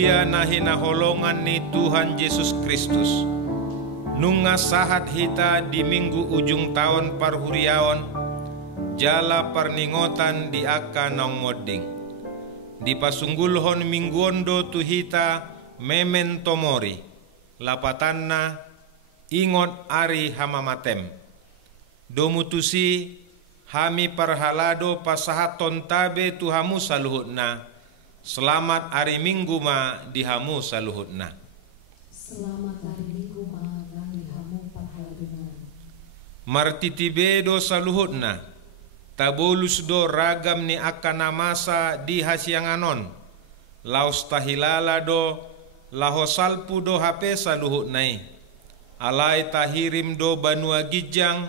Mulia nahi naholongan ni Tuhan Yesus Kristus. Nunga sahat hita di minggu ujung tahun parhuriaon, jala perningotan di aka nong ngoding. Di pasunggulhon mingguondo tu hita memen tomori, lapatanna ingot ari hamamatem. Domutusi hami parhalado pasahaton tabe tu hamu saluhutna. Selamat hari Minggu ma dihamu saluhutna. Selamat hari Minggu ma dan dihamu parhaladuna. Martitibe do saluhutna. Tabolus do ragam ni akana masa di hasianganon. Laos tahilala do lahosalpu do hape saluhutnai. Alai tahirim do banua gijang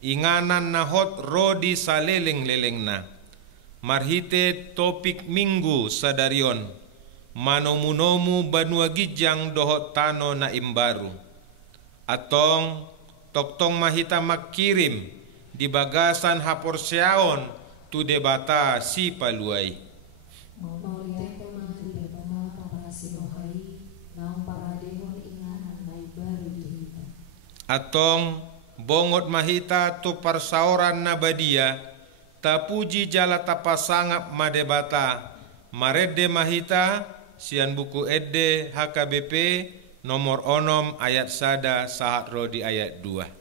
inganan nahot rodi saleleng-lelengna. Marhite topik minggu sadarion manomunomu banua gijang dohot tano na imbaru atong toktong mahita makirim di bagasan haporseaon tu debata si paluai atong bongot mahita tu parsaoran na badia tapuji jala tapasangap madebata marede mahita sian buku edde HKBP nomor onom ayat sada sahat rodi ayat 2.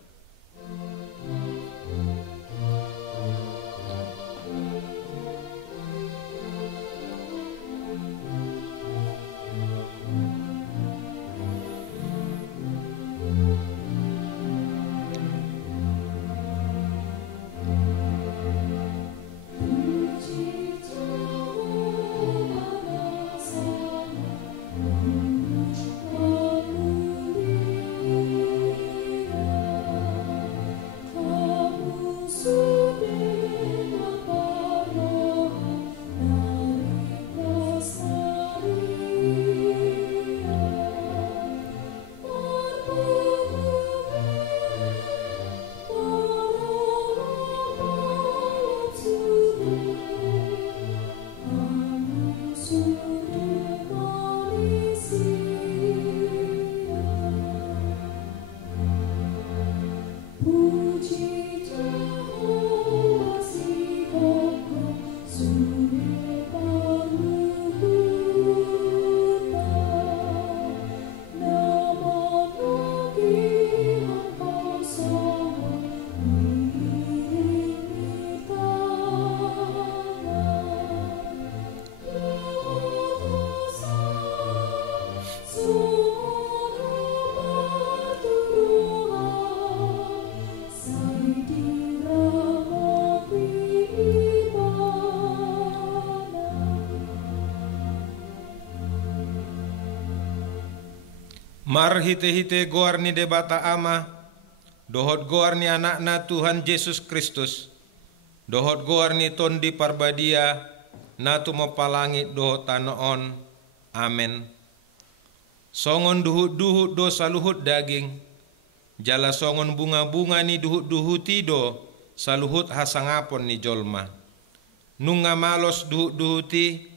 Mar hite-hite goar ni debata ama, dohot goar ni anakna Tuhan Yesus Kristus, dohot goar ni tondi parbadia, natu mapalangit dohot tanoon, amen. Songon duhut-duhut do saluhut daging, jala songon bunga-bunga ni duhut-duhuti do saluhut hasangapon ni jolma. Nunga malos duhut-duhuti,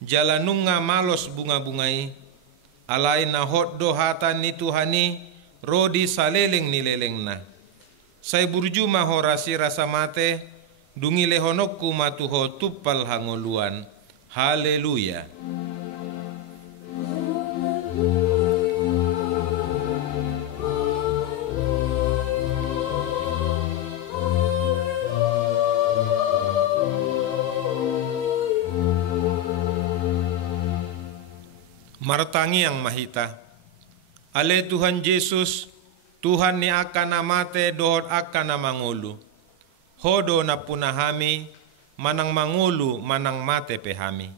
jala nunga malos bunga-bungai, alai nahot do hatan ni Tuhani rodi saleleng ni lelengna. Sai burju mahorasi rasa mate dungi lehonokku matuho tupal hangoluan. Haleluya. Martangi yang mahita. Ale Tuhan Yesus, Tuhan ni akan namate dohot akan namangulu. Hodo na punahami, manang mangulu, manang mate pehami.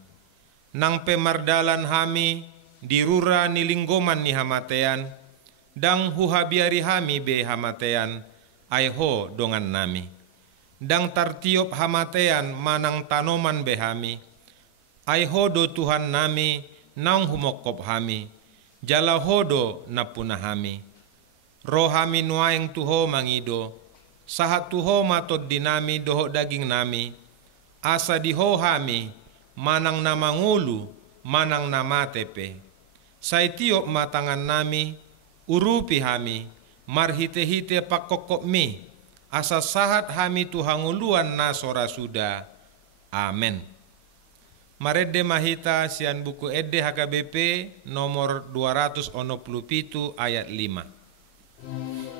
Nang pemardalan hami, dirura ni linggoman ni hamatean, dang huhabiari hami be hamatean, ay ho dongan nami. Dang tartiop hamatean manang tanoman behami, ay hodo Tuhan nami, nang humokop hami, jala hodo na punahami. Rohami nuaeng tuho mangido, sahat tuho matod dinami doho daging nami, asa diho hami, manang namangulu, manang nama tepe. Saitiok matangan nami, urupi hami, marhite-hite pakokok mi, asa sahat hami tuhanguluan na sora suda. Amen. Marede mahita sian buku Ede HKBP nomor 267 ayat 5.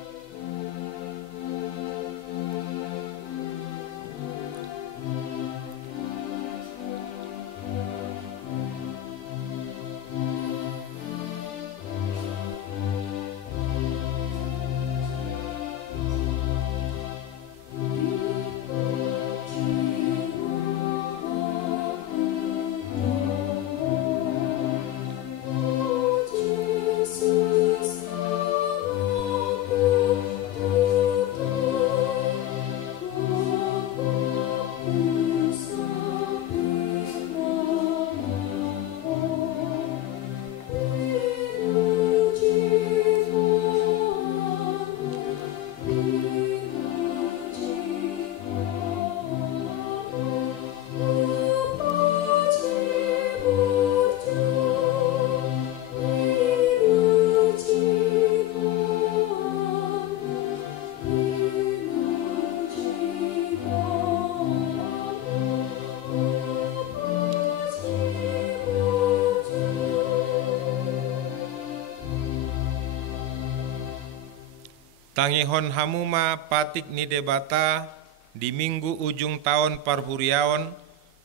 Tangihon hamuma patik ni debata di minggu ujung tahun parhuriaon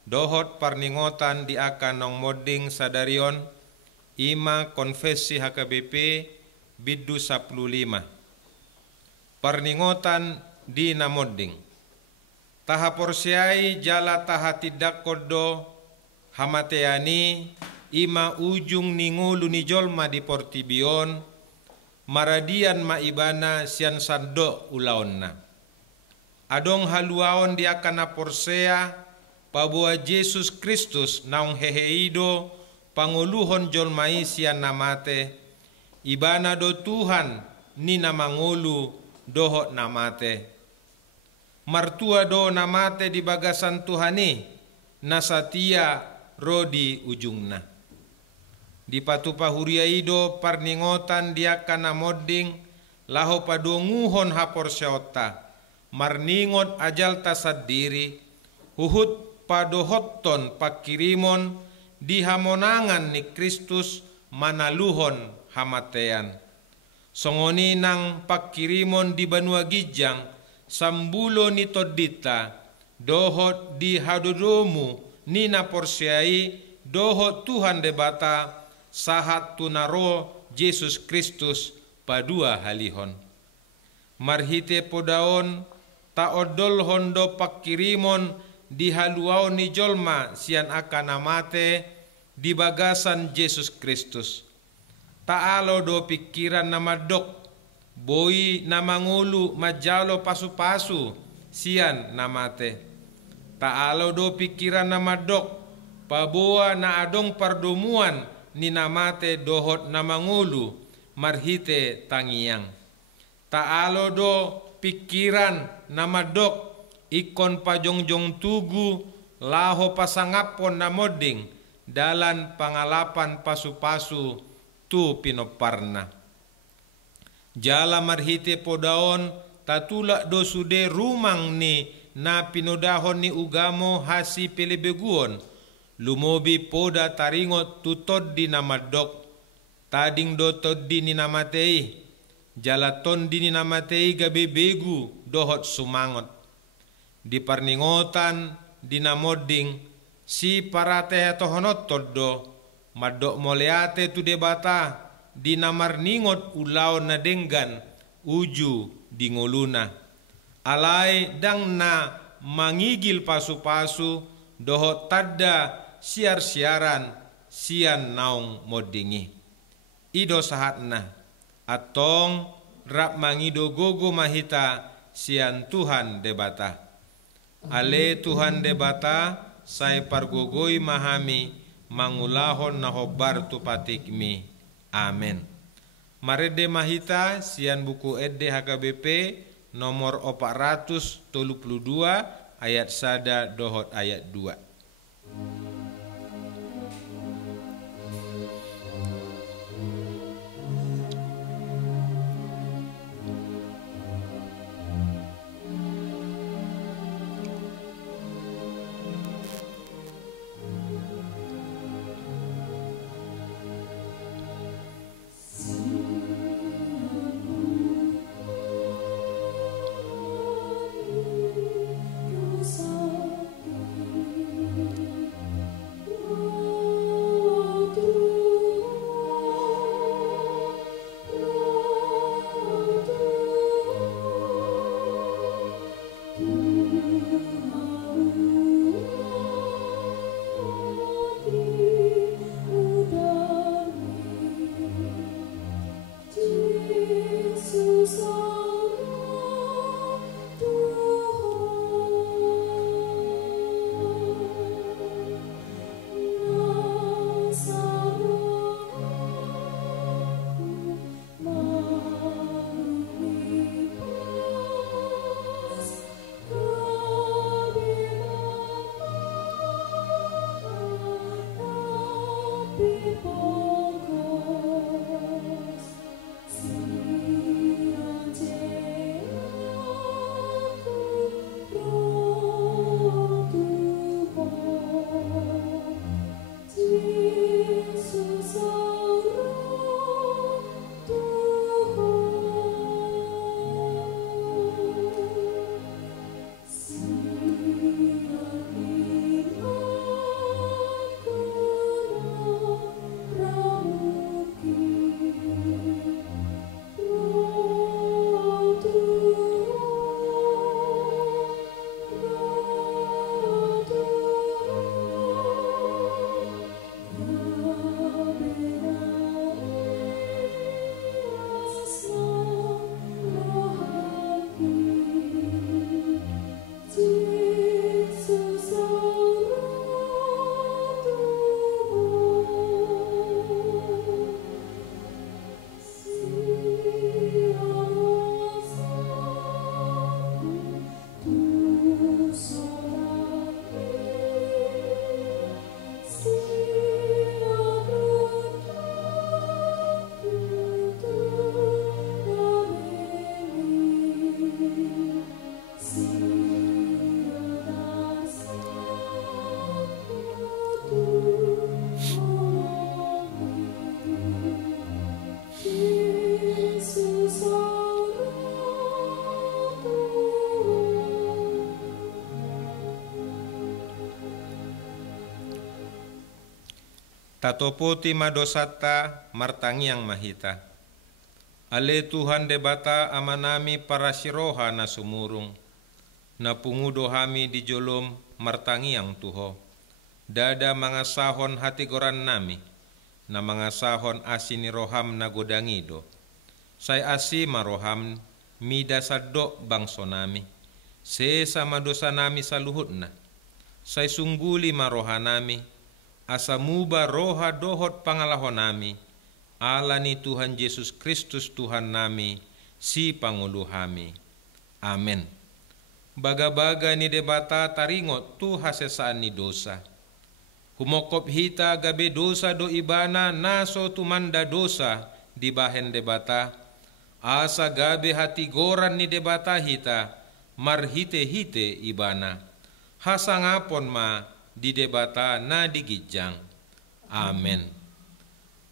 dohot parningotan di akan nong moding sadarion ima konfesi HKBP biddu 15. Parningotan di namoding. Taha porsiai jala taha tidak kodo hamateani ima ujung ningulu ni jolma di portibion maradian maibana sian sando ulaonna. Adong haluaon dia kana porsea pabua Yesus Kristus naung heheido panguluhon jolmai sian namate ibana do Tuhan ni namangulu dohot namate. Martua do namate di bagasan Tuhani nasatia rodi ujungna. Di patu pahuriaido parningotan dia kana modding laho padonguhon hapor seota marningot ajal tasadiri huhut padohotton pakirimon di hamonangan ni Kristus manaluhon hamatean. Songoni nang pakirimon di Banua Gijang sambulo ni todita dohot di hadodomu ni naporsiai dohot Tuhan debata sahat tunaro Yesus Kristus padua halihon. Marhite podaon taodol hondo pakirimon di haluau ni jolma sian akan namate di bagasan Yesus Kristus. Taalo do pikiran nama dok boi namangulu majalo pasu-pasu sian namate. Taalo do pikiran nama dok paboa na adong pardomuan ni namate dohot namangulu marhite tangiang. Taalo do pikiran nama dok ikon pajongjong tugu laho pasangapon namoding dalan pangalapan pasu-pasu tu pinoparna. Jala marhite podaon tatula do sude rumang ni na pinodahon ni ugamo hasi pelebeguon lumobi poda taringot tutod di namadok tading do tod di ni namatei jalaton di ni namatei gabe begu dohot sumangot di parningotan di namoding si parate tohonot toddo madok moleate tu debata di namarningot ulau na denggan uju di ngoluna alai dang na mangigil pasu-pasu dohot tadda siar-siaran sian naung modingi ido sahatna atong rap mangido gogo mahita sian Tuhan debata ale Tuhan debata sai pargogoi mahami mangulahon na hobar tu patikmi. Amen. Marede mahita sian buku Ede HKBP nomor 432 ayat sada dohot ayat 2. Tatopoti madosata martangiang mahita. Ale Tuhan debata amanami para siroha na sumurung. Na pungudo hami di jolom martangiang tuho. Dada mga sahon hati goran nami. Na mga sahon asini roham na godangido. Say asi maroham mida saddo bangso nami. Sesa madosa nami sa luhut na. Say sungguli maroha nami. Asamuba roha dohot pangalahon nami, ala ni Tuhan Yesus Kristus Tuhan nami, si Pangulo hami. Amen. Baga-baga ni debata taringot tu hasesaan ni dosa. Kumokop hita gabe dosa do ibana naso tumanda dosa di bahen debata. Asa gabe hati goran ni debata hita, marhite-hite ibana. Hasangapon ma di debata na digijang. Amen.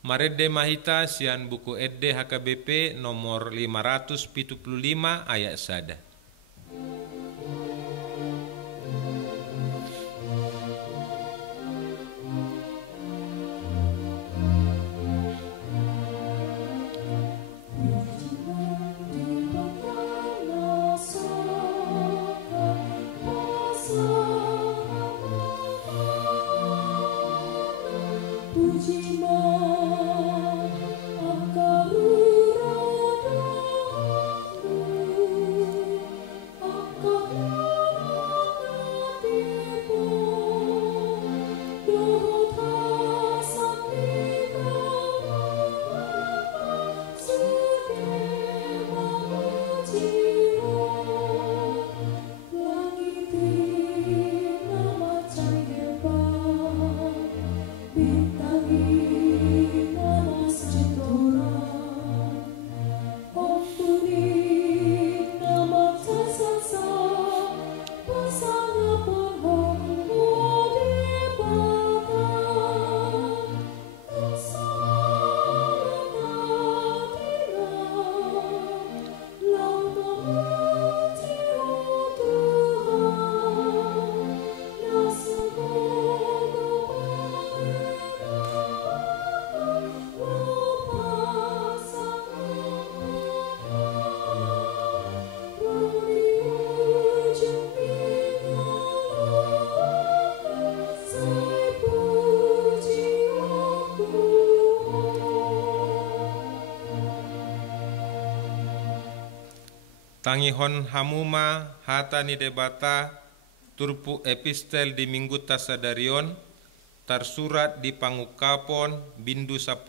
Marede mahita sian buku edde HKBP nomor 575 ayat sada. Tangihon hamuma hata ni debata turpu epistel di minggu tasadarion tersurat di pangukapon bindu 10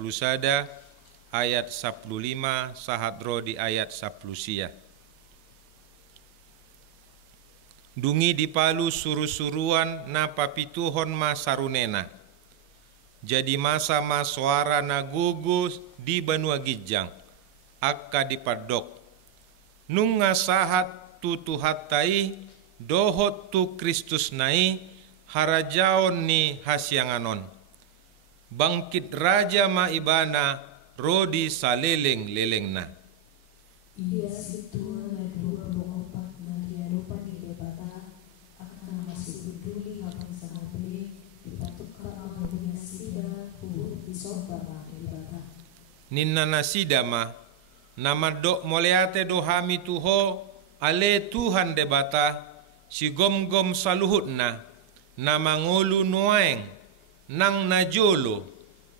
ayat 15 sahadro di ayat 10 Dungi dipalu suru-suruan na papituhon ma sarunena. Jadi masa ma suara na gugus di Banua Gijang. Akka dipadok. Nung ngasahat tutu hatai dohot tu Kristus nai harajaon ni hasyanganon. Bangkit raja ma ibana rodi saleleng-leleng na. Ia situ na 24 na diarupan di debata akan masih peduli hapang sangabe dipatukkan menghubungi sida hubung disoba ma debata. Ninna nasida ma nama dok moleate dohami tuho ale Tuhan debata si gom-gom saluhut na nama ngolu nuaeng nang najolo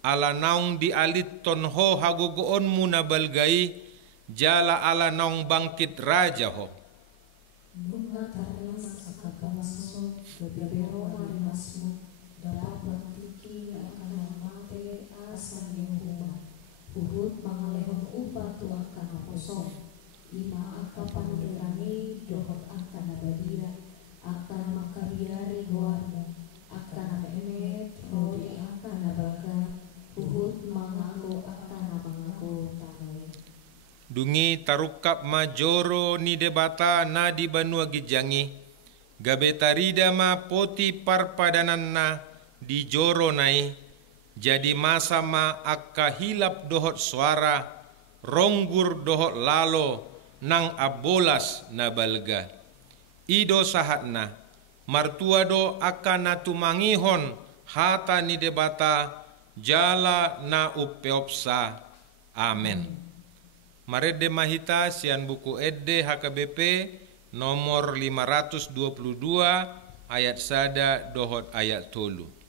ala naung di alit tonho hagogoon mu na balgai jala ala naung bangkit raja ho. Bunga tarlas akabaso bebero alimasmu dapat tiki akan mate asa yang rumah uhud mangalehon upah tua kana kosong ima akapan derani dohot akan abadira akan makabiari goarmu akan emet rodi akan abaga uhud mangaku akan mangaku tanai. Dungi tarukap majoro ni debata na di Banua Gijangi gabetarida ma poti parpadanan na di joro nai jadi masa ma akka hilap dohot suara ronggur dohot lalo nang abolas na balga ido sahatna martua do akan natumangihon hata ni debata jala na upeopsa amen. Marede mahita sian buku Ede HKBP nomor 522 ayat sada dohot ayat tolu.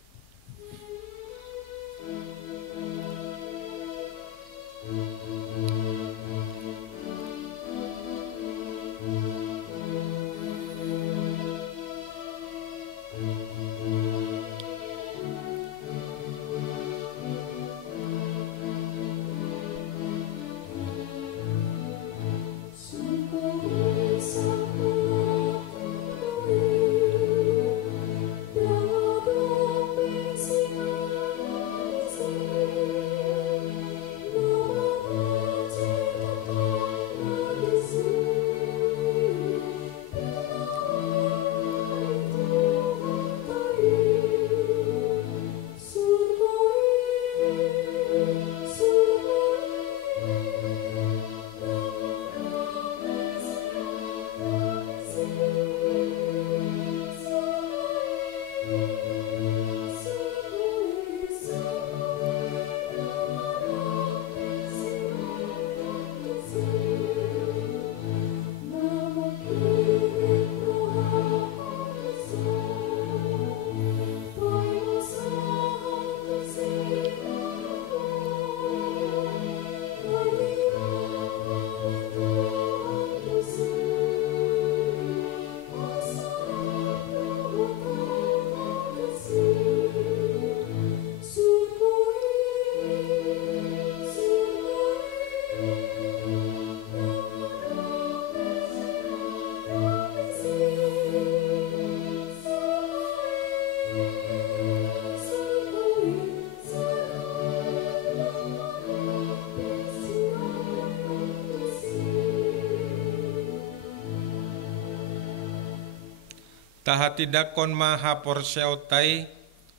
Tahatidakon maha porseotai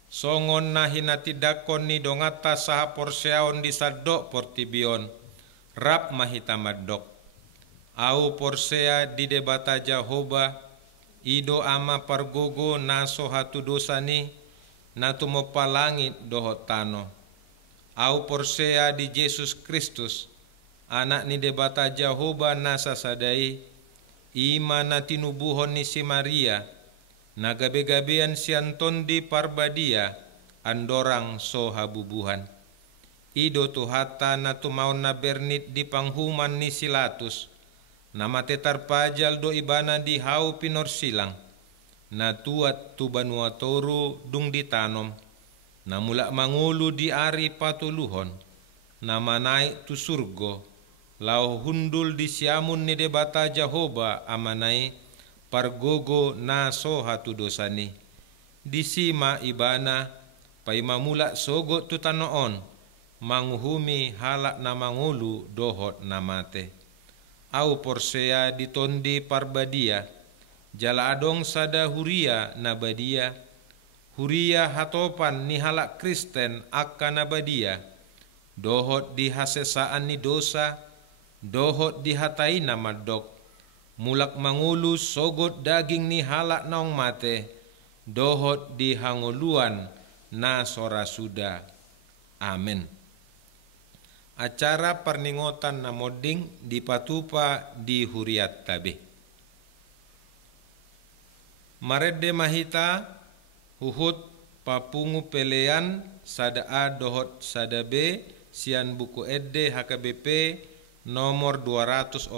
songon nahinatidakon ni dongata saha porseaon di sadok portibion rap mahitamadok au porsea di debata Jahoba ido ama pargogo naso hatu dosani natu mopalangit dohot tano au porsea di Yesus Kristus anak ni debata Jahoba nasa sadai ima natinubuhon ni si Maria nagabe-gabean sianton di parbadia andorang so habubuhan ido tuhata na tumaon na bernit di panghuman ni Silatus Nama tetar pajal do ibana di hau pinor silang. Na tuat tu banua toru dung ditanom. Na mulak mangulu di ari patuluhon. Na manai tu surgo. Lau hundul di siamun ni debata Jahoba amanai. Pargogo na soha tu dosani. Disima ibana. Pai mamulak sogo tu tanoon. Manguhumi halak na mangulu dohot na mate. Au porsea ditondi parbadia. Jala adong sada huria nabadia. Huria hatopan ni halak Kristen akka nabadia. Dohot di hasesaan ni dosa. Dohot di hatai namadok. Mulak mangulu sogot daging ni halak naong mate. Dohot di hanguluan na sora suda. Amin. Acara perningotan namoding dipatupa di huriat tabe. Maredde mahita huhut papungu pelean sada A dohot sada B sian buku edde HKBP nomor 240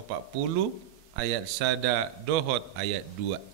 ayat sada dohot ayat 2.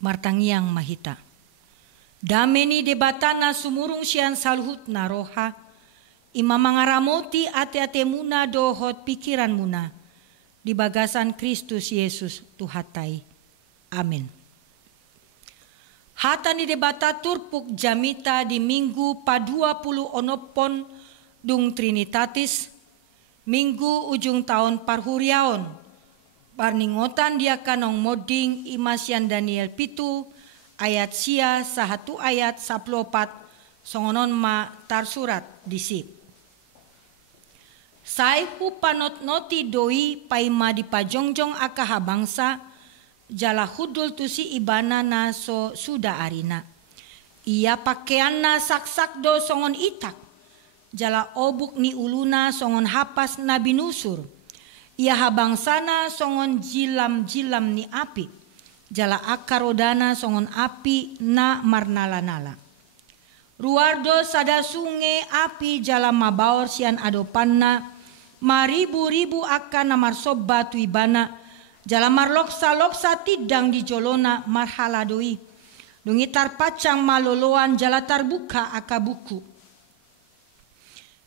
Martangiang mahita. Dameni debatana sumurung sian salhut na roha. Ima mangaramoti ate-ate muna dohot pikiran muna. Di bagasan Kristus Yesus Tuhatai. Amin. Hata ni debata turpuk jamita di minggu pa-20 onopon dung Trinitatis. Minggu ujung tahun parhuriaon. Parningotan dia kanong moding imasian Daniel pitu ayat sia 1 ayat 14 songonon ma tarsurat disip. Sai hu panot noti doi paima di pajongjong akaha bangsa jala hudul tusi ibana na so suda arina. Ia pakaian na saksak do songon itak jala obuk ni uluna songon hapas na binusur. Ia habangsana songon jilam-jilam ni api, jala akarodana songon api na marnala-nala. Ruardo sada sungai api jala mabaor sian adopanna, maribu-ribu akan namar sobba tuibana, jala marloksa-loksa tidang di jolona marhaladoi. Dungi tarpacang maloloan jala tarbuka akabuku.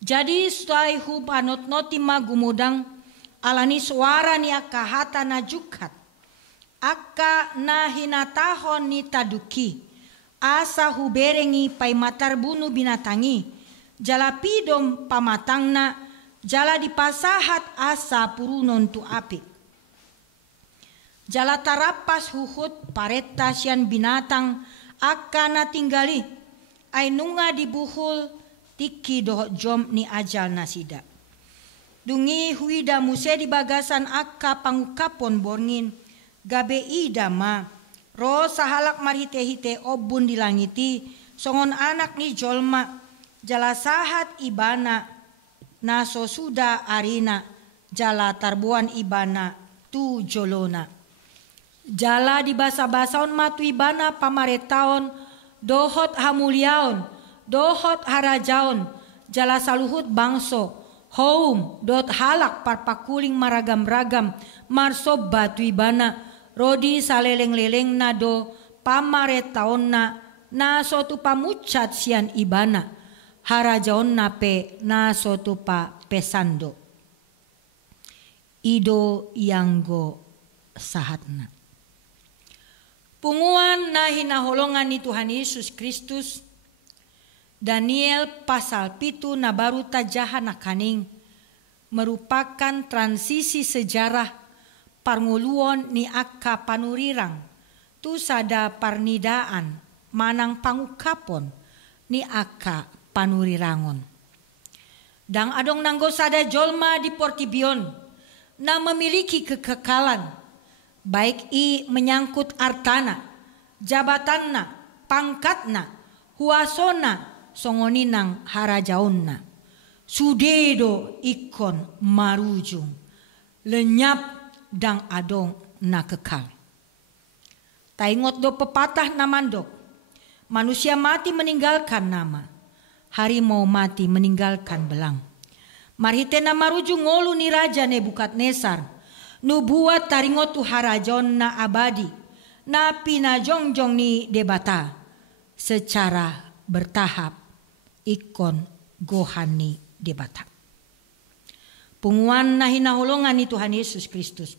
Jadi suai hub anot notima gumudang alani suara ni akahata na jukat. Aka na hinatahon ni taduki. Asa huberengi pai matar bunu binatangi. Jala pidom pamatangna jala dipasahat asa purunon tu api. Jala tarapas huhut pareta sian binatang akana tinggali ay nunga dibuhul tiki dohot jom ni ajal nasida. Dungi huida muse di bagasan akka pangukapon borngin gabe ida ma ro sahalak marhite-hite obun dilangiti songon anak ni jolma jala sahat ibana naso suda arina jala tarbuan ibana tu jolona. Jala di basa-basaon matu ibana pamaretaon dohot hamuliaon dohot harajaon jala saluhut bangso houm dot halak parpakuling maragam-ragam marsob batu ibana rodi saleleng-leleng na do pamaretaon na sotu pamucat sian ibana harajaon na pe na sotu pa pesando ido yanggo sahatna. Punguan na hinaholongan ni Tuhan Yesus Kristus, Daniel pasal 7 na baru tajahan na kaning, merupakan transisi sejarah parnguluon ni akka panurirang, tu sada parnidaan manang pangukapon ni akka panurirangon. Dang adong nanggo sada jolma di Portibion na memiliki kekekalan, baik i menyangkut artana, jabatanna, pangkatna, huasona, songoninang harajaonna. Sudedo ikon marujung, lenyap dang adong na kekal. Taingot do pepatah namandok, manusia mati meninggalkan nama, harimau mati meninggalkan belang. Marhite na marujung ngolu ni Raja Nebukadnesar, nubuat taringot tu harajon na abadi na pinajongjong ni debata secara bertahap ikon gohani debata. Punguan na hinahulungan ni Tuhan Yesus Kristus.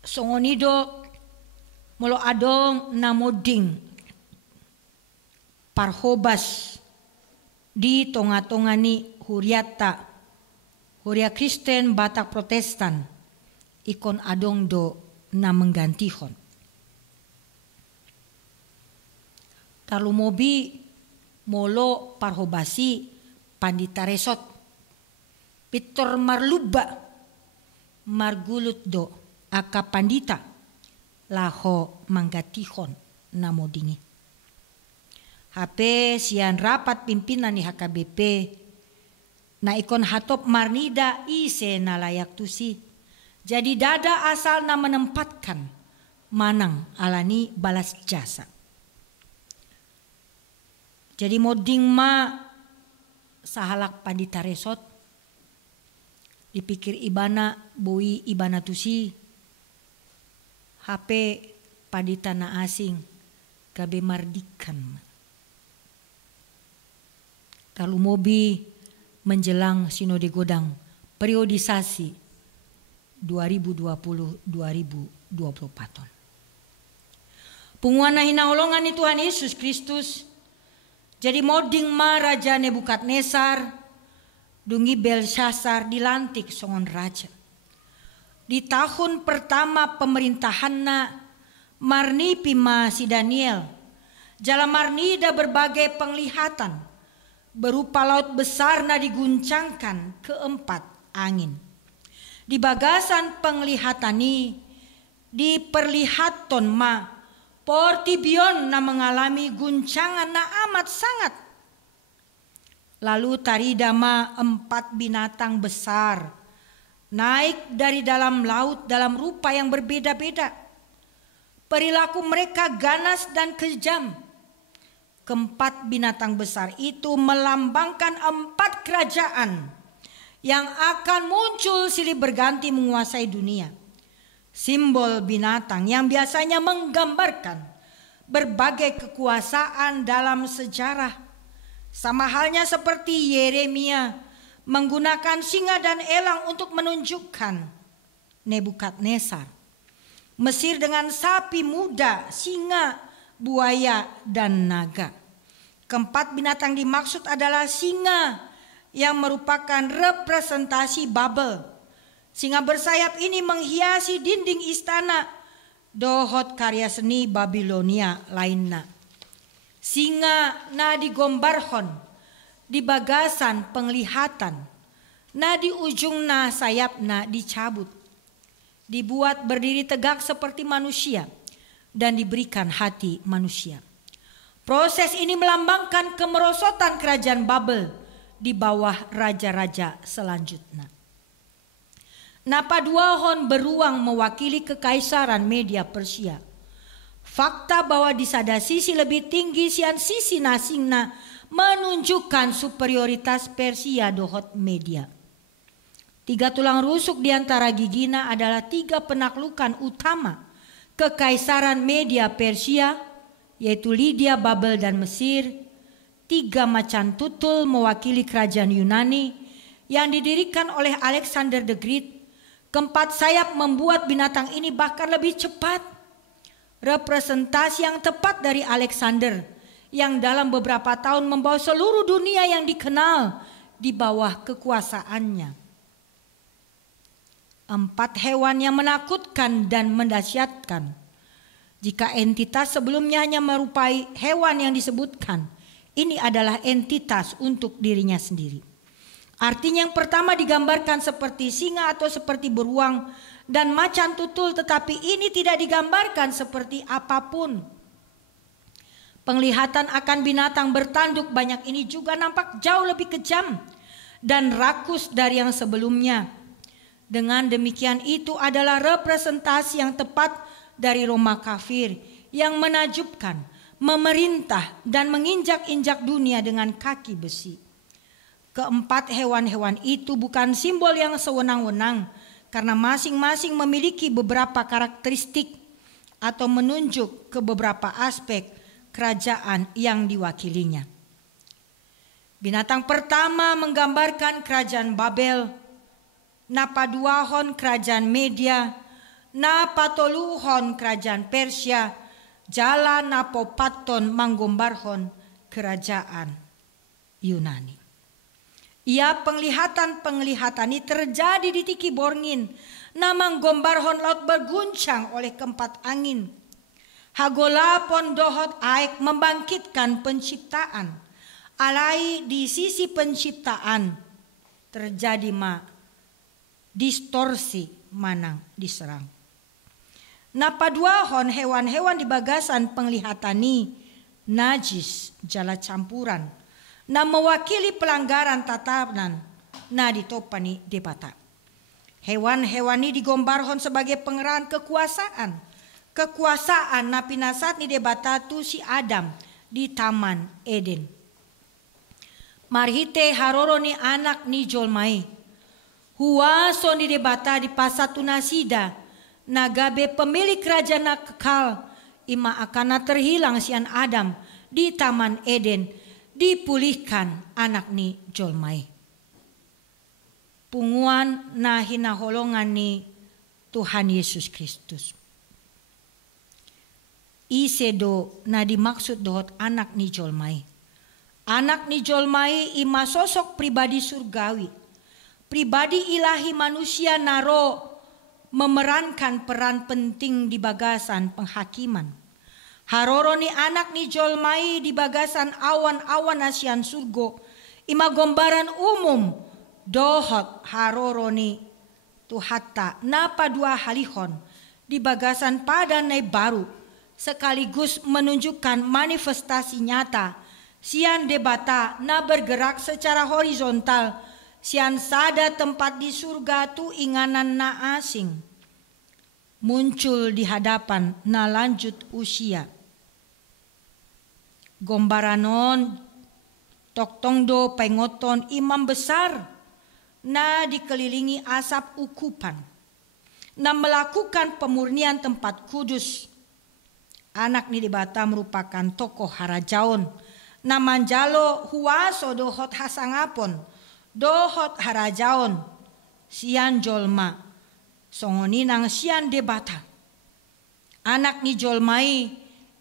Songonido molo adong na moding parhobas di tonga-tonga ni huriata Huria Kristen Batak Protestan ikon adong do na menggantihon. Talumobi molo parhobasi pandita resot. Pitor marluba margulut do aka pandita laho manggatihon na modingi. HP sian rapat pimpinan ni HKBP na ikon hatop marnida ise na layak tusi. Jadi dada asal na menempatkan manang alani balas jasa. Jadi moding ma sahalak pandita resot dipikir ibana boi ibana tusi. HP pandita na asing gabe mardikan. Kalau mobi menjelang sinode godang periodisasi 2020-2024. Punguan na hinaholongan ni Tuhan Yesus Kristus. Jadi moding ma Raja Nebukadnesar dungi Belshazzar dilantik songon raja. Di tahun pertama pemerintahanna marnipi ma si Daniel. Jala marnida berbagai penglihatan berupa laut besar na diguncangkan keempat angin. Di bagasan penglihatani diperlihaton ma Portibion na mengalami guncangan na amat sangat. Lalu taridama 4 binatang besar naik dari dalam laut dalam rupa yang berbeda-beda. Perilaku mereka ganas dan kejam. Keempat binatang besar itu melambangkan 4 kerajaan yang akan muncul silih berganti menguasai dunia. Simbol binatang yang biasanya menggambarkan berbagai kekuasaan dalam sejarah. Sama halnya seperti Yeremia menggunakan singa dan elang untuk menunjukkan Nebukadnezar. Mesir dengan sapi muda, singa, buaya, dan naga. Keempat binatang dimaksud adalah singa yang merupakan representasi Babel. Singa bersayap ini menghiasi dinding istana Dohot karya seni Babilonia lainnya. Singa na digombarhon di bagasan penglihatan, na di ujung na sayap na dicabut, dibuat berdiri tegak seperti manusia dan diberikan hati manusia. Proses ini melambangkan kemerosotan kerajaan Babel di bawah raja-raja selanjutnya. Napaduahon beruang mewakili kekaisaran Media Persia. Fakta bahwa di sada sisi lebih tinggi sian sisi nasingna menunjukkan superioritas Persia Dohot Media. 3 tulang rusuk di antara gigina adalah 3 penaklukan utama kekaisaran Media Persia, yaitu Lydia, Babel, dan Mesir. 3 macan tutul mewakili kerajaan Yunani yang didirikan oleh Alexander the Great. Keempat sayap membuat binatang ini bahkan lebih cepat. Representasi yang tepat dari Alexander yang dalam beberapa tahun membawa seluruh dunia yang dikenal di bawah kekuasaannya. 4 hewan yang menakutkan dan mendahsyatkan. Jika entitas sebelumnya hanya merupai hewan yang disebutkan, ini adalah entitas untuk dirinya sendiri. Artinya yang pertama digambarkan seperti singa atau seperti beruang dan macan tutul, tetapi ini tidak digambarkan seperti apapun. Penglihatan akan binatang bertanduk banyak ini juga nampak jauh lebih kejam dan rakus dari yang sebelumnya. Dengan demikian itu adalah representasi yang tepat dari Roma kafir yang menakjubkan, memerintah dan menginjak-injak dunia dengan kaki besi. Keempat hewan-hewan itu bukan simbol yang sewenang-wenang karena masing-masing memiliki beberapa karakteristik atau menunjuk ke beberapa aspek kerajaan yang diwakilinya. Binatang pertama menggambarkan kerajaan Babel, Napaduahon kerajaan Media, Napatoluhon kerajaan Persia, Jala Napopaton manggambarhon kerajaan Yunani. Penglihatan ini terjadi di Tiki Borngin, namang gombarhon laut berguncang oleh keempat angin. Hagolapon Dohot Aik membangkitkan penciptaan. Alai di sisi penciptaan terjadi distorsi manang diserang. Napaduahon hewan-hewan di bagasan penglihatani najis jala campuran na mewakili pelanggaran tatanan na ditopani debata. Hewan-hewan ini digombarhon sebagai pengerahan kekuasaan na pinasat ni debata tu si Adam di Taman Eden. Marhite haroro ni anak ni Jolmai. Huaso ni debata di pasatu nasida. Nagabe pemilik kerajaan kekal. Ima akana terhilang sian Adam di Taman Eden. Dipulihkan anak ni Jolmai. Punguan na hinaholongan ni Tuhan Yesus Kristus. Isedo na dimaksud dohot anak ni Jolmai. Anak ni Jolmai ima sosok pribadi surgawi. Pribadi ilahi manusia naro memerankan peran penting di bagasan penghakiman. Haroro ni anak ni Jolmai di bagasan awan-awan asian surgo. Ima gombaran umum dohot haroro ni tuhata napa dua halihon di bagasan padanai baru. Sekaligus menunjukkan manifestasi nyata sian debata na bergerak secara horizontal, sian sada tempat di surga tu inganan na asing. Muncul di hadapan na lanjut usia. Gombaranon toktongdo pengoton imam besar na dikelilingi asap ukupan, na melakukan pemurnian tempat kudus. Anak ni debata merupakan tokoh harajaon, na manjalo huaso dohot hasangapon, dohot harajaon, sian jolma, songoni nang sian debata. Anak ni jolmai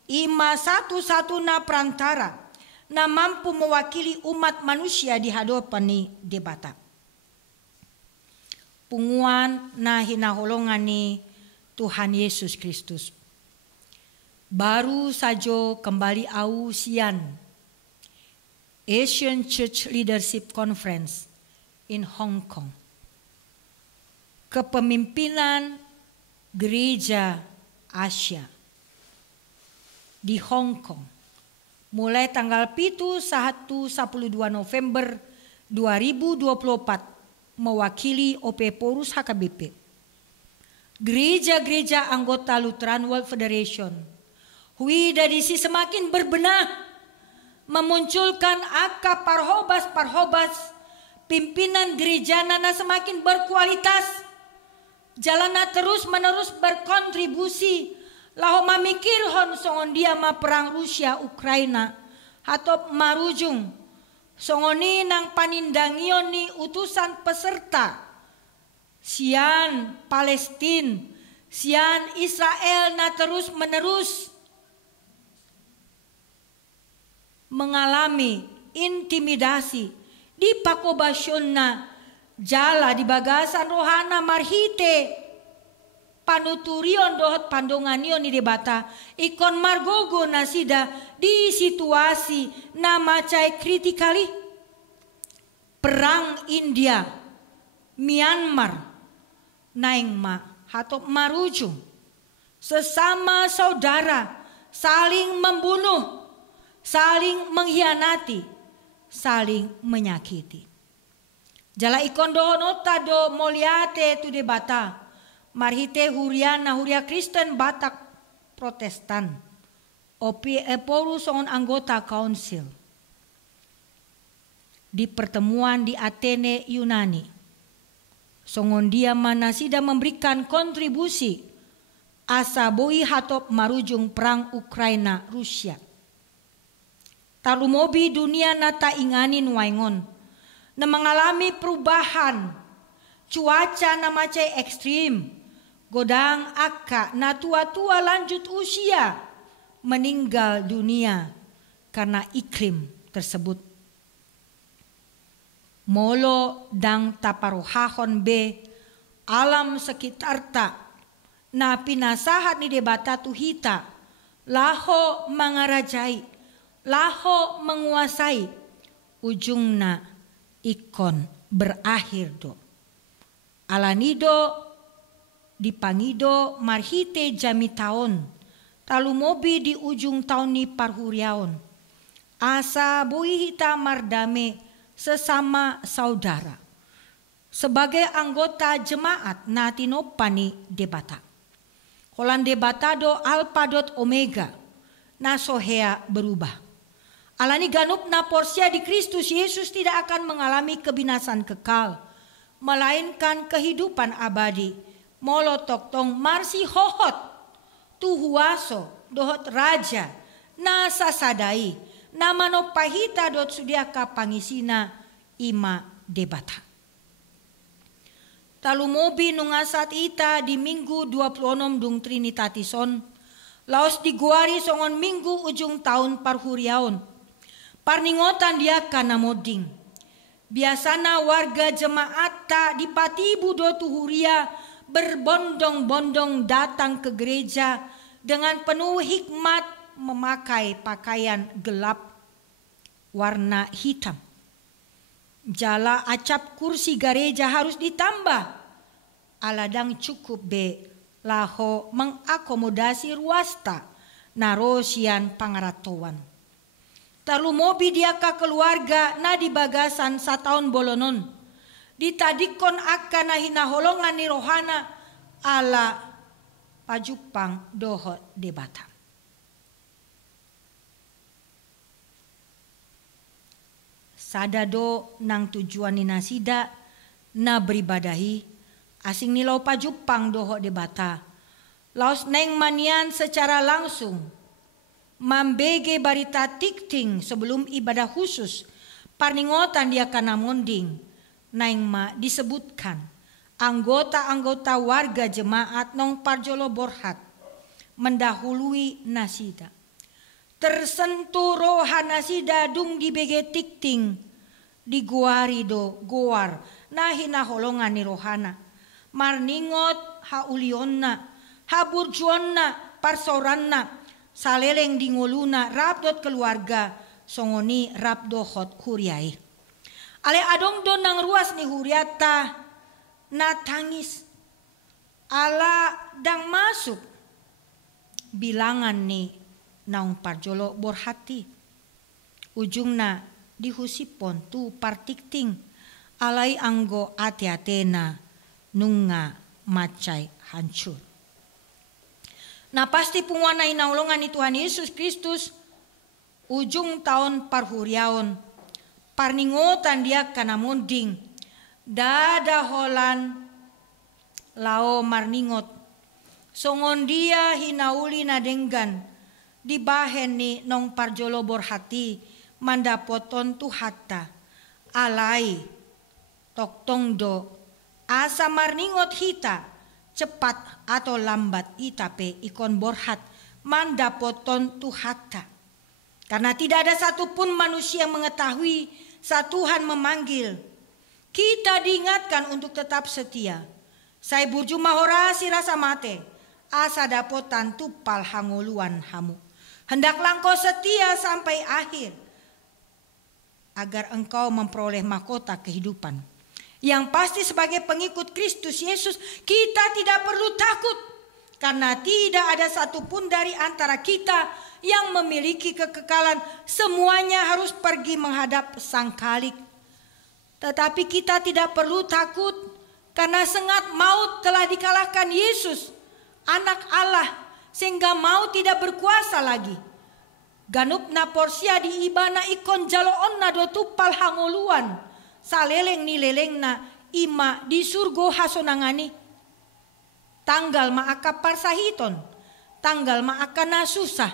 ima satu-satuna perantara na mampu mewakili umat manusia di hadapan ni debata. Punguan na hinaholongan ni Tuhan Yesus Kristus. Baru saja kembali au sian Asian Church Leadership Conference in Hong Kong. Kepemimpinan Gereja Asia di Hong Kong mulai tanggal 7-12 November 2024 mewakili OP Porus HKBP. Gereja-gereja anggota Lutheran World Federation Huidadisi semakin berbenah memunculkan aka parhobas pimpinan gereja nana semakin berkualitas. Jalana terus menerus berkontribusi laho mamikir hon songon dia ma perang Rusia Ukraina atau marujung songoni nang panindangion ni utusan peserta sian Palestina, sian Israel na terus menerus mengalami intimidasi di pakobasyonna jala di bagasan rohana marhite panuturion dohot pandonganion ni debata ikon margogo nasida di situasi na macai kritikali perang India Myanmar naing ma hatop marujung sesama saudara saling membunuh, saling mengkhianati, saling menyakiti. Jala ikon dohono tado moliate tu debata marhite huriana huria Kristen Batak Protestan opi eporu songon anggota council di pertemuan di Athene Yunani songon dia mana sida memberikan kontribusi asaboi hatop marujung perang Ukraina Rusia. Tarumobi dunia nata inganin waingon na mengalami perubahan cuaca na macai ekstrim godang aka na tua-tua lanjut usia meninggal dunia karena iklim tersebut. Molo dang taparohahon be alam sekitar ta na pinasahat ni debata tuhita laho mangarajai, laho menguasai, ujungna ikon berakhir do. Alanido dipangido marhite jami taon, talumobi di ujung tahun ni parhuriaon. Asa bui hita mardame sesama saudara. Sebagai anggota jemaat natinopani debata. Holan debatado alpha dot omega nasohea berubah. Alani ganup na porsia di Kristus Yesus tidak akan mengalami kebinasan kekal, melainkan kehidupan abadi. Molo toktong marsi hohot tuhuaso dohot raja nasa sadai namano pahita dot sudiaka pangisina ima debata. Talumobi nungasat ita di minggu 26 dung Trinitatis,on laos diguari songon minggu ujung tahun parhuriaon. Parningotan dia kana moding. Biasana warga jemaat tak dipatibu do tuhuria berbondong-bondong datang ke gereja dengan penuh hikmat memakai pakaian gelap warna hitam. Jala acap kursi gereja harus ditambah. Aladang cukup be laho mengakomodasi ruasta narosian pangaratoan. Tarlu mobi dia ka keluarga na di bagasan sataun bolonon. Ditadikon akan hina holongan ni rohana ala pajupang dohot debata. Sadado nang tujuan ni nasida na beribadahi asing nilau pajupang dohot debata. Laos neng manian secara langsung mambege barita tikting sebelum ibadah khusus parningotan dia kana monding naing ma disebutkan anggota-anggota warga jemaat nong parjolo borhat mendahului nasida. Tersentuh rohana nasida dung di bege tikting di guari do goar nahina holongan ni rohana marningot haulionna haburjuonna parsoranna saleleng di ngoluna rabdot keluarga songoni rabdohot huriai. Ale adong don nang ruas ni huriata na tangis. Ala dang masuk bilangan ni naung parjolo borhati. Ujungna dihusipon tu partikting alai anggo ate-atena nunga macai hancur. Nah pasti punguanai naulungan ni Tuhan Yesus Kristus ujung tahun parhuriaon parningotan dia kana munding dada holan lao marningot songon dia hinauli nadenggan di bahen ni nong parjolo borhati mandapoton tu hatta alai toktong do asa marningot hita cepat atau lambat itape ikon borhat mandapoton tu hatta. Karena tidak ada satupun manusia mengetahui saat Tuhan memanggil. Kita diingatkan untuk tetap setia. Saya burju mahorasi rasa mate. Asa dapotan tupal hangoluan hamu. Hendaklah engkau setia sampai akhir. Agar engkau memperoleh mahkota kehidupan. Yang pasti sebagai pengikut Kristus Yesus kita tidak perlu takut. Karena tidak ada satupun dari antara kita yang memiliki kekekalan. Semuanya harus pergi menghadap Sang Khalik. Tetapi kita tidak perlu takut. Karena sengat maut telah dikalahkan Yesus, anak Allah. Sehingga maut tidak berkuasa lagi. Ganup na porsia di ibana ikon jaloon na do tupal hangoluan. Saleleng ni leleng na ima di surgo hasonangani. Tanggal maaka parsahiton. Tanggal maaka na susah.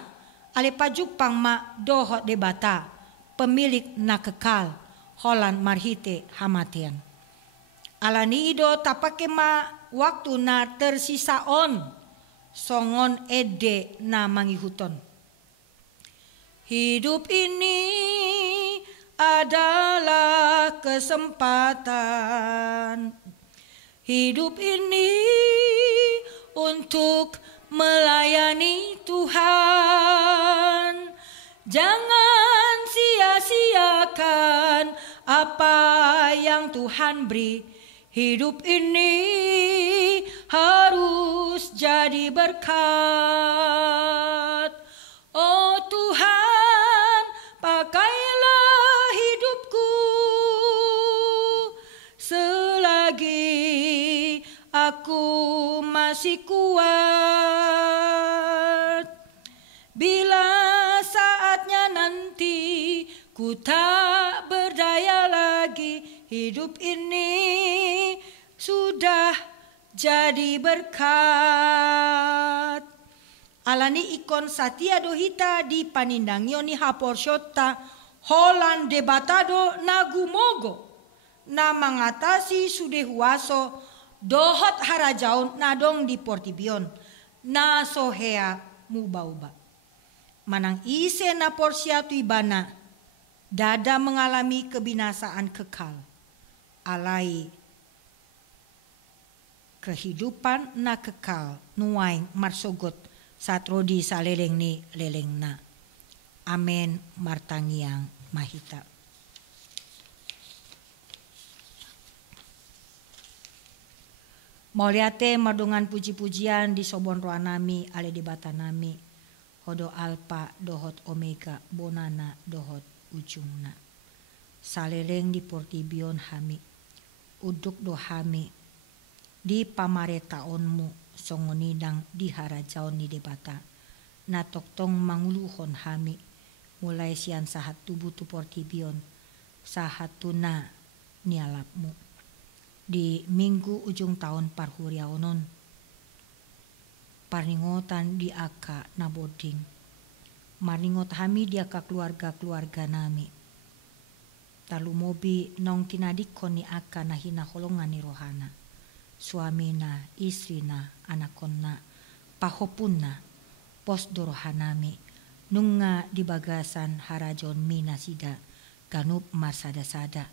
Ale pajupang ma dohot debata. Pemilik na kekal. Holan marhite hamatian. Alani ido tapake ma waktu na tersisa on. Songon ede na mangihuton. Hidup ini adalah kesempatan. Hidup ini untuk melayani Tuhan. Jangan sia-siakan apa yang Tuhan beri. Hidup ini harus jadi berkat. Oh Tuhan, pakailah hidupku selagi aku masih kuat. Bila saatnya nanti ku tak berdaya lagi, hidup ini sudah jadi berkat. Alani ikon satia dohita di panindangyo ni haporsyota holan debatado nagumogo na mengatasi sudehuaso dohot harajaun nadong di portibion na sohea mubauba. Manang ise na porsia tu ibana dada mengalami kebinasaan kekal. Alai kehidupan na kekal nuaing marsogot satrodi saleleng ni leleng na. Amen martangiang mahita. Mauliate madungan puji-pujian di sobon roa nami ale di bata nami. hodo alpa dohot omega bonana dohot ujungna. Saleleng di portibion hami, uduk do hami, di pamaretaonmu songonidang di harajaon ni debata, na toktong manguluhon hami, mulai sian sahat tubuh tu portibion, sahatuna nialapmu. Di minggu ujung tahun parhuriaonon, paringotan di aka naboding, maringot hami di aka keluarga-keluarga nami. Talu mobi nong tinadikon ni aka nahina holongan ni rohana, suamina, istrina, anakonna, pahopunna, pos dorohanami, nunga di bagasan harajon mina sida, ganup marsada-sada,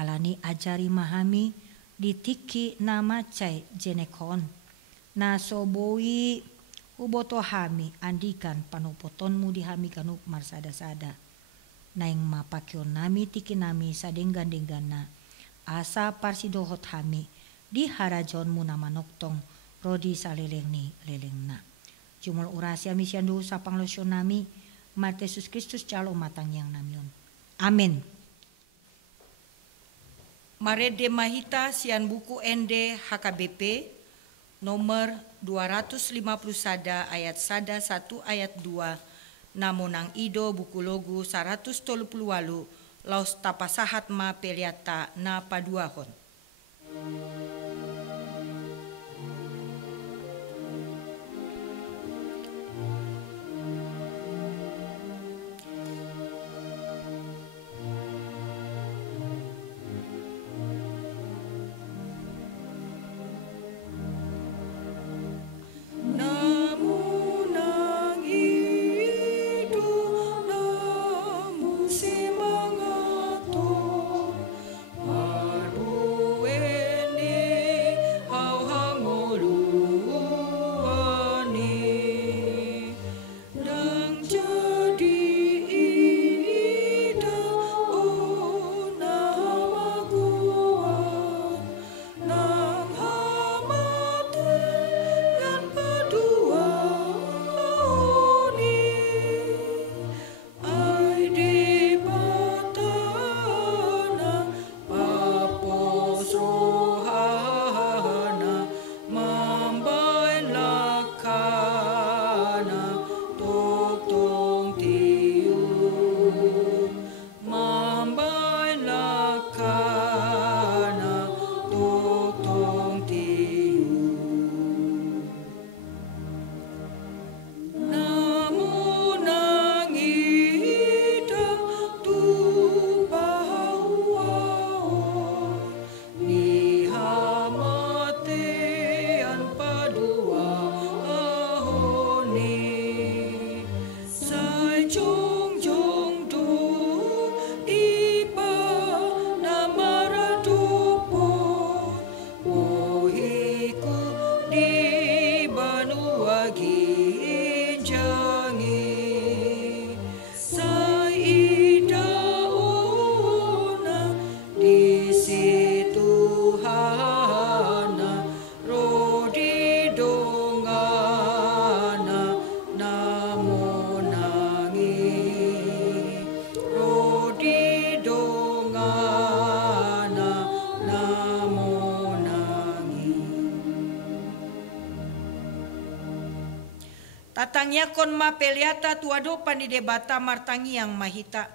alani ajari mahami, ditiki nama cai jenekon, na soboi uboto hami andikan panopotonmu di hami ganup marsada-sada. Naing mapakyon nami tiki nami sadenggan-denggana asa parsidohot hami di harajonmu nama noktong rodi saleleng ni lelengna. Jumul urasi ami siandu sapang losyon nami Mart Yesus Kristus calo matang yang namion. Amin. Marede mahita sian buku ND HKBP nomor 251 ayat 1 ayat 2 namonang ido buku logu 138 laus tapasahat ma peliata na paduahon. Tatangnya kon ma peliata tuado pani debata martangi yang mahita.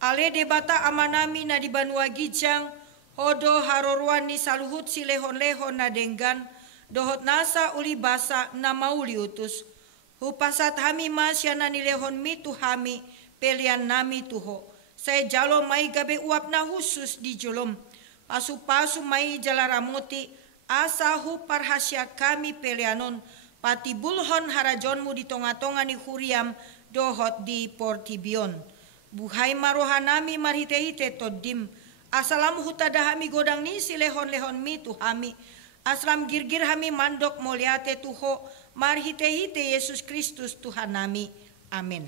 Ale debata amanami na di Banua Gijang, hodo harorwan ni saluhut si lehon-lehon na denggan, dohot nasa uli basa na mauli utus. Hupasat hami masyana ni lehon mitu hami, pelian nami tuho. Saya jalo mai gabe uap na khusus di jolom. Pasu-pasu mai jalaramoti, asa hu parhasya kami pelianon, pati bulhon harajonmu di tonga-tonga ni huriam dohot di portibion. Buhay marohanami marhite-hite todim. Asalam hutada hami godang ni si lehon-lehon mi tu hami. Aslam girgir hami mandok moliate tuho marhite-hite Yesus Kristus Tuhan nami. Amin.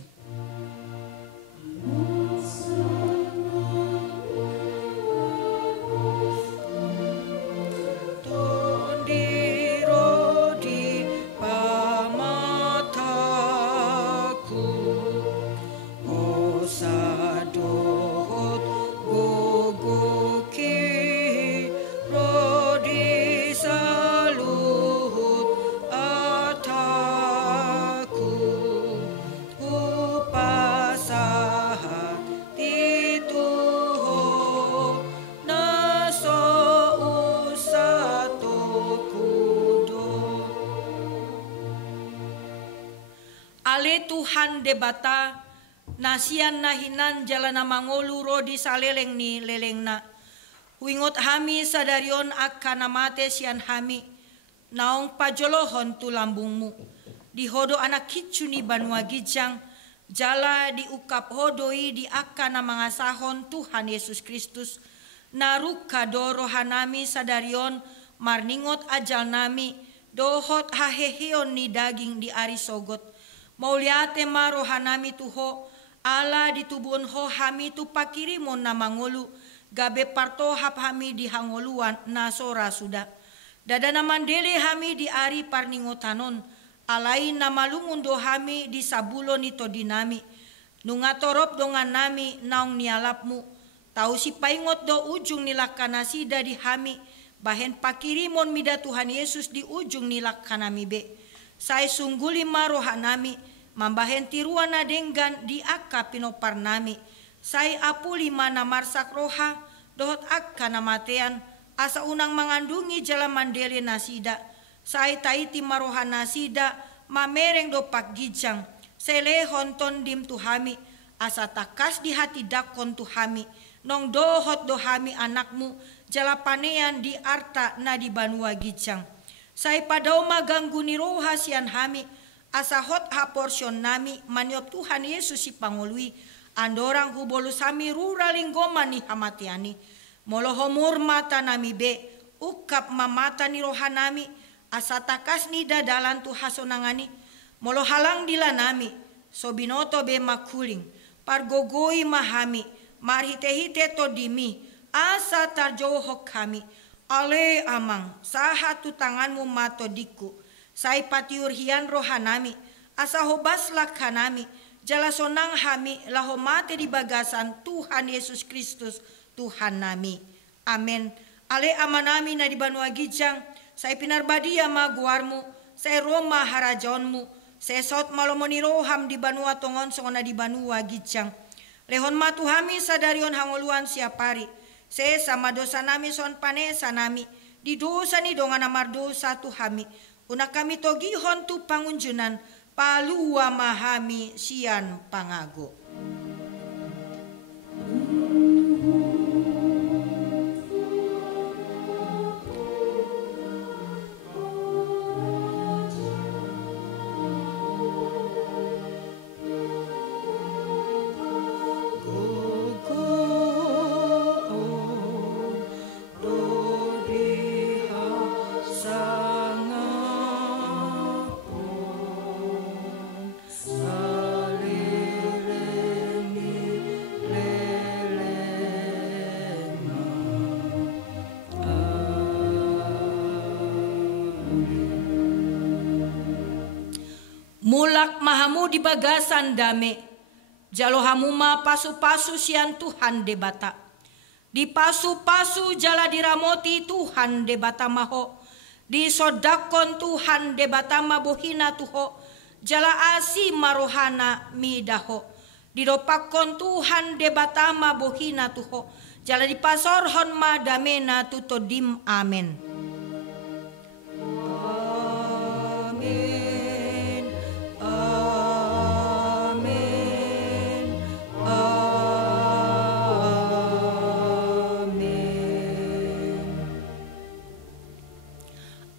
Ane Tuhan debata nasian nahinan jalana mangolu rodi saleleng ni lelengna. Wingot hami sadarion akan namate sian hami naong pajolohon tu lambungmu. Dihodo anak kicu ni banua gijang jala diukap hodoi di akan mangasahon Tuhan Yesus Kristus. Naruka do rohanami sadarion marningot ajal nami dohot haheheon ni daging di ari sogot. Mauliate ma rohanami tuho ala ditubun ho hami tu pakirimon na mangolu gabe parto hap hami di hangoluan na sora sudah. Dada na mandele hami di ari parningotanon alain na malungun do hami di sabulo nito dinami. Nungatorop dongan nami naong nialapmu. Tau si paingot do ujung nilakana sida di hami bahen pakirimon mida Tuhan Yesus di ujung nilakanami be. Saya sungguli marohanami mambahen tiruan na denggan di akka pinopar nami. Saya apuli mana marsak roha dohot akka namatean asa unang mengandungi jalan mandele nasida. Saya taiti marohan nasida mamereng do pakgijang. Selehon tondim tuhami asa takas di hati dakon tuhami. Nong dohot dohami anakmu jalapanean di arta na di banua gicang. Say padao maganggu ni roha sian hami asahot ha porsyon nami maniop Tuhan Yesus si pangului andorang hubolus hami ruraling goma ni hamatiani. Molohomur mata nami be ukap mamata ni roha nami asa takas ni dadalan tu hasonangani. Molohalang dila nami sobinoto be makuling pargogoi mahami. Marhite-hite to dimi asa tarjohok kami ale amang sahatu tanganmu mato diku sai patiur hian rohanami asa hobaslah kanami jala sonang hami laho mate di bagasan Tuhan Yesus Kristus Tuhan nami. Amen. Ale amanami na di banua gijang sai pinarbadia maguarmu sai Roma harajonmu sai sot malomoni roham di banua tongon songona di banua gijang. Lehon matu hami sadarion hangoluan siapari. Se sama dosa nami son panesa nami. Di dosa ni dongan amar dosa tu hami. Una kami togihon tu pangunjunan. Palua mahami sian pangago. Mulak mahamu di bagasan dame, jalo hamuma pasu-pasu sian Tuhan debata. Di pasu-pasu jala diramoti Tuhan debata maho. Di sodakon Tuhan debata mabohina tuho. Jala asi marohana midaho. Di dopakon Tuhan debata mabohina tuho. Jala di pasorhon madamena tutodim amen.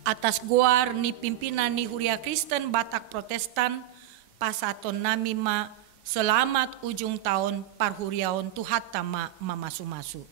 Atas guar ni pimpinan ni Huria Kristen Batak Protestan pasaton nami ma selamat ujung tahun parhuriaon tuhat tama mamasu-masu.